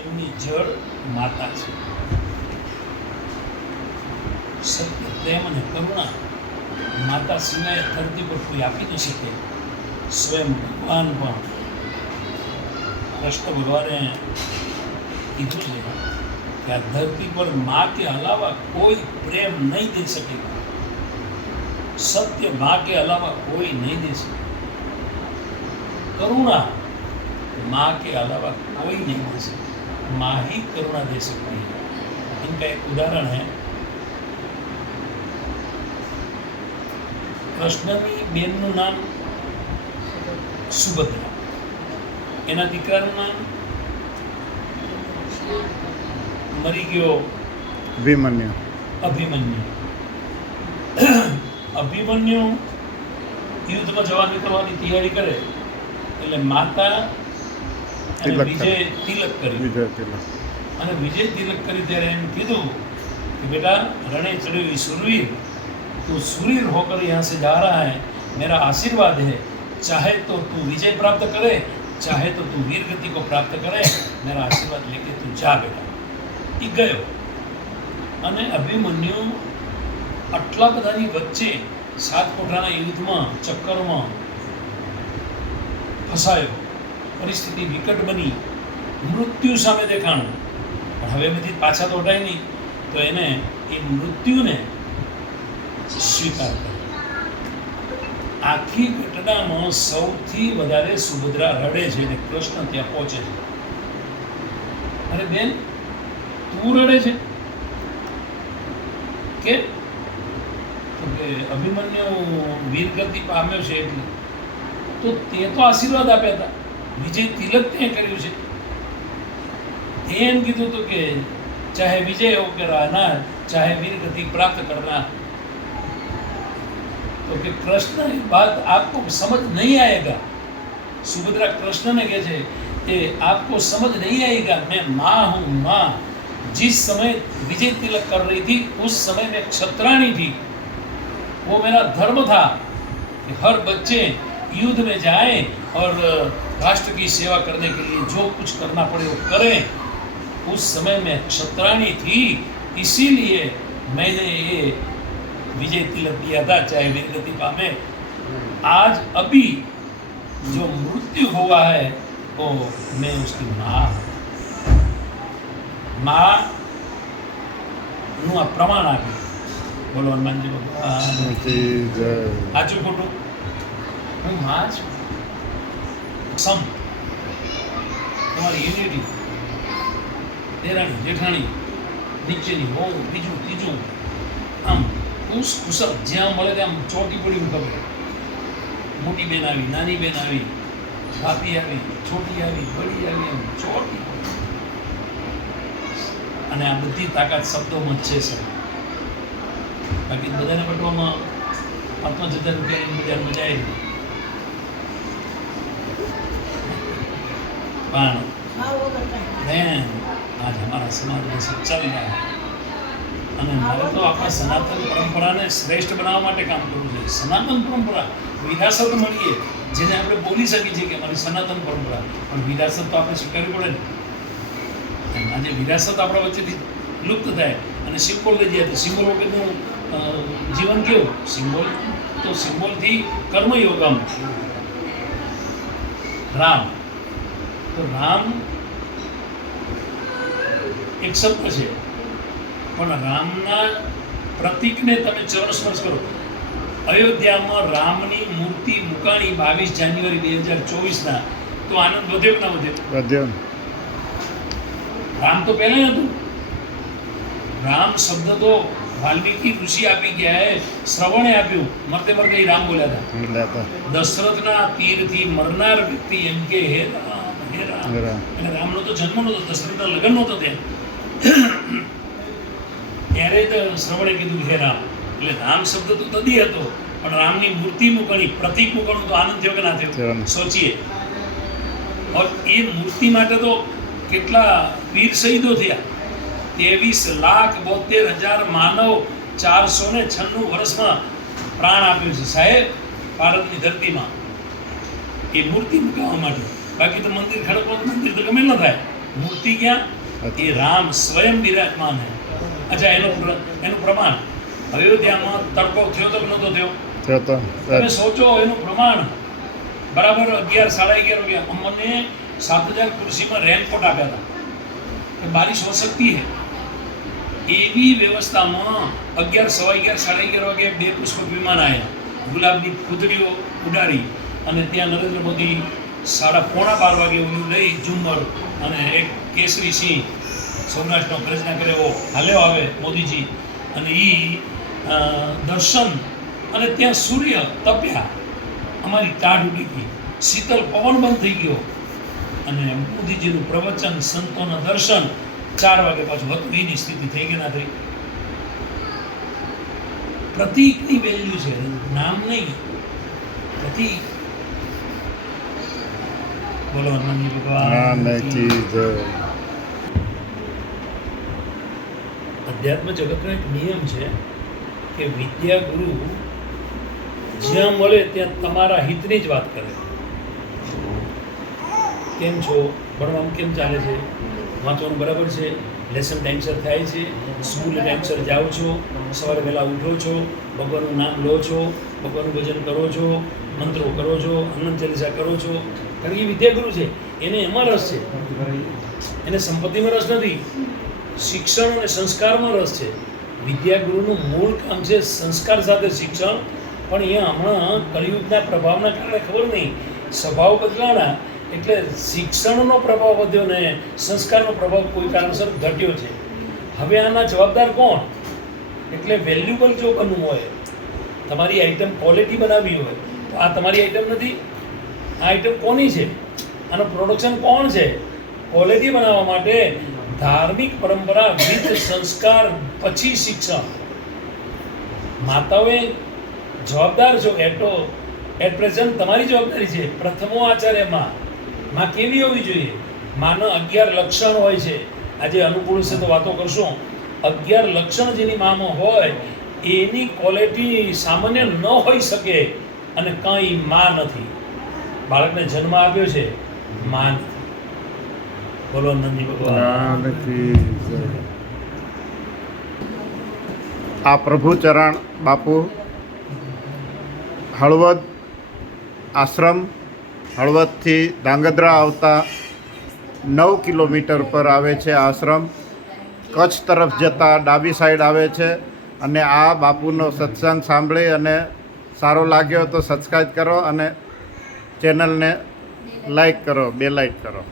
એમની જળ માતા છે. સત્ય, પ્રેમ અને કરુણા માતા સિવાય ધરતી પર કોઈ આપી ન શકે. સ્વયં ભગવાન પણ કૃષ્ણ ભગવાને કીધું છે કે આ ધરતી પર મા કે અલાવા કોઈ પ્રેમ નહીં દઈ શકે. સત્ય મા કે અલાવા કોઈ નહીં દઈ શકે. કરુણા મા કે અલાવા કોઈ નહીં દઈ શકે. माँ ही करुणा दे सकती है इनका एक उदाहरण है કૃષ્ણની બેનનું નામ સુભદ્રા એના દીકરાનું નામ મરી ગયો ભીમન્યુ અભિમન્યુ અભિમન્યુ યુદ્ધમાં જવા નીકળવાની તૈયારી કરે એટલે માતા અને તિલક વિજય તિલક કર્યું વિજય તિલક અને વિજય તિલક કરી ત્યારે એમ કીધું कि बेटा रणे चढ़ी हुई सुरवीर तू सुरीर होकर यहाँ से जा रहा है मेरा आशीर्वाद है चाहे तो तू विजय प्राप्त करे चाहे तो तू वीर गति को प्राप्त करे मेरा आशीर्वाद लेके तू जा बेटा એ ગયો અને અભિમન્યુ આટલા બધાની વચ્ચે સાત કોઠાના યુદ્ધમાં ચક્કરમાં ફસાયો પરિસ્થિતિ વિકટ બની, મૃત્યુ સામે દેખાણું. પણ હવે બધી પાછા હટાય નહીં, તો એને એ મૃત્યુને સ્વીકાર આખી ઘટનામાં સૌથી વધારે સુભદ્રા રડે છે અને કૃષ્ણ ત્યાં પહોંચે છે. અરે બેન, તું રડે છે? કે અભિમન્યુ વીરગતિ પામ્યો છે એટલે. તો તે તો આશીર્વાદ આપ્યા હતા. વિજય તિલક તે કર્યું છે તે એમ કીધું હતું કે ચાહે વિજય हो के रहना चाहे वीर गति प्राप्त करना तो कि कृष्ण की बात आपको समझ नहीं आएगा सुभद्रा कृष्ण ने कहे कि आपको समझ नहीं आएगा मैं माँ हूँ माँ जिस समय विजय तिलक कर रही थी उस समय मैं क्षत्राणी थी वो मेरा धर्म था कि हर बच्चे युद्ध में जाएं और राष्ट्र की सेवा करने के लिए जो कुछ करना पड़े वो करें उस समय में क्षत्राणी थी इसीलिए मैंने ये विजय तिलक किया था चाहे वीरगति पामे आज अभी जो मृत्यु हुआ है वो मैं उसकी माँ हूँ। माँ નું આ પ્રમાણ આપ્યું બોલો હનુમાનજી ભગવાન કી જય સાચું ખોટું હું માં છું સમ તમારી યુનિટી દેરાણી જેઠાણી, નીચેની હોવ બીજું, ત્રીજું, આમ ખુશ ખુશબ જ્યાં મળે ત્યાં ચોટી પડી ખબર મોટી બેન આવી, નાની બેન આવી ભાપી આવી, છોટી આવી બડી આવી, એમ ચોટી અને આ બધી તાકાત શબ્દોમાં જ છે સર બાકી બધાને પટવામાં પાંચમાં હજાર રૂપિયાની મજા આવી. પણ આજે આજ અમારા સમાજને સચ્ચા બનાવ્યા અને મારે તો આપણા સનાતન પરંપરાને શ્રેષ્ઠ બનાવવા માટે કામ કરવું જોઈએ સનાતન પરંપરા વિરાસત મળીએ જેને આપણે બોલી શકીએ છીએ કે અમારી સનાતન પરંપરા. પણ વિરાસત તો આપણે સ્વીકારવી પડે ને. આજે વિરાસત આપણા વચ્ચેથી લુપ્ત થાય અને સિમ્બોલ લઈ જાય તો સિમ્બોલ વગરનું જીવન કેવું? સિમ્બોલ તો સિમ્બોલથી કર્મયોગમ. રામ. તો રામ એક શબ્દ છે. પણ રામના પ્રતિકને તમે ચરણ કરો. અયોધ્યામાં રામની મૂર્તિ મુકાણી બાવીસ જાન્યુઆરી બે હજાર ચોવીસના. તો આનંદ વધ્યો ના વધ્યો રામ તો પહેલા હતું. રામ શબ્દ તો વાલ્મીકી ઋષિ આપી ગયા શ્રવણે આપ્યું. મરતે મરતે રામ બોલ્યા હતા. દશરથના તીરથી મરનાર વ્યક્તિ એમ કે હે અને રામનો તો જન્મ નહોતો દશરથના લગ્ન નહોતો ત્યાં ત્યારે જ શ્રવણે કીધું હે રામ. એટલે રામ શબ્દ તો તદી હતો પણ રામની મૂર્તિ મૂકણી પ્રતિક મૂકણું તો આનંદ થયો કે ના થયો? થયો. સોચીએ. ઓર એ મૂર્તિ માટે તો કેટલા વીર શહીદો થયા? ત્રેવીસ લાખ બોતેર હજાર માનવ ચારસો ને છન્નું વર્ષમાં પ્રાણ આપ્યું છે. સાહેબ ભારતની ધરતીમાં એ મૂર્તિ મૂકવા માટે બાકી તો મંદિર ખડકવાનું મંદિર તો ગમે ન થાય. મૂર્તિ ક્યાં? એ રામ સ્વયં બિરાજમાન હે. અચ્છા એનું એનું પ્રમાણ. અયોધ્યામાં તડકો થયો તો કે નહોતો થયો? તમે સોચો એનું પ્રમાણ. બરાબર અગિયાર સાડા અગિયાર વાગ્યા. અમને સાત હજાર ખુરશીમાં રેનકોટ આપ્યા હતા. કે બારિશ હો શકતી હે. એવી વ્યવસ્થામાં અગિયાર સવા અગિયાર સાડા અગિયાર વાગે બે પુષ્પક વિમાન આવ્યા ગુલાબની ફૂદડીઓ ઉડાડી અને ત્યાં નરેન્દ્ર મોદી સાડા પોણા બાર વાગે ઓલું લઈ ઝુમ્મર અને એક કેસરી સિંહ સૌરાષ્ટ્રનો ગર્જના કરે એવો હાલ્યો આવે મોદીજી. અને એ દર્શન અને ત્યાં સૂર્ય તપ્યા. અમારી ટાઢ ઉડી ગઈ. શીતલ પવન બંધ થઈ ગયો. અને મોદીજીનું પ્રવચન, સંતોના દર્શન ચાર વાગે પાછું હતું. એની સ્થિતિ થઈ કે ના થઈ? પ્રતીકની વેલ્યુ છે. નામ નહીં. પ્રતીક બોલો હનુમાનજી ભગવાન અધ્યાત્મ જગતનો એક નિયમ છે કે વિદ્યા ગુરુ જ્યાં મળે ત્યાં તમારા હિતની જ વાત કરે. કેમ છો? ભણવાનું કેમ ચાલે છે? વાંચવાનું બરાબર છે? લેસન ટાઈમસર થાય છે? સ્કૂલ ટાઈમસર જાઓ છો? સવારે વહેલા ઉઠો છો? ભગવાનનું નામ લો છો? ભગવાનનું ભજન કરો છો? મંત્રો કરો છો? અનંત ચાલીસા કરો છો? કારણ કે વિદ્યાગુરુ છે. એને એમાં રસ છે. એને સંપત્તિમાં રસ નથી. શિક્ષણ અને સંસ્કારમાં રસ છે. વિદ્યાગુરુનું મૂળ કામ છે સંસ્કાર સાથે શિક્ષણ. પણ એ હમણાં કળિયુગના પ્રભાવના કારણે ખબર નહીં. સ્વભાવ બદલાણા એટલે શિક્ષણનો પ્રભાવ વધ્યો ને સંસ્કારનો પ્રભાવ કોઈ કારણસર ઘટ્યો છે. હવે આના જવાબદાર કોણ? એટલે વેલ્યુબલ જો બનવું હોય, તમારી આઈટમ ક્વોલિટી બનાવવી હોય, તો આ તમારી આઈટમ નથી. આઈટમ કોની છે? આનું પ્રોડક્શન કોણ છે? ક્વોલિટી બનાવવા માટે ધાર્મિક પરંપરા વિધ સંસ્કાર, પછી શિક્ષણ. માતાઓએ જવાબદાર છો એટો એટ પ્રેઝન્ટ તમારી જવાબદારી છે, પ્રથમો આચાર્યમાં માં. કેવી હોવી જોઈએ? માનો અગિયાર લક્ષણ હોય છે. આજે અનુકૂળ છે તો વાતો કરશું. અગિયાર લક્ષણ જેની મામાં હોય, એની ક્વોલિટી સામાન્ય ન હોઈ શકે અને કંઈ માં નથી. બાળકને જન્મ આપ્યો છે, માન. બોલો નંદી ભગવાન. આ પ્રભુચરણ બાપુ. હળવદ, આશ્રમ. હળવદથી ધાંગધ્રા આવતા નવ કિલોમીટર પર આવે છે આશ્રમ. કચ્છ તરફ જતાં ડાબી સાઈડ આવે છે અને આ બાપુનો સત્સંગ સાંભળી અને સારો લાગ્યો તો સબસ્ક્રાઈબ કરો અને ચેનલને લાઈક કરો બે લાઈક કરો.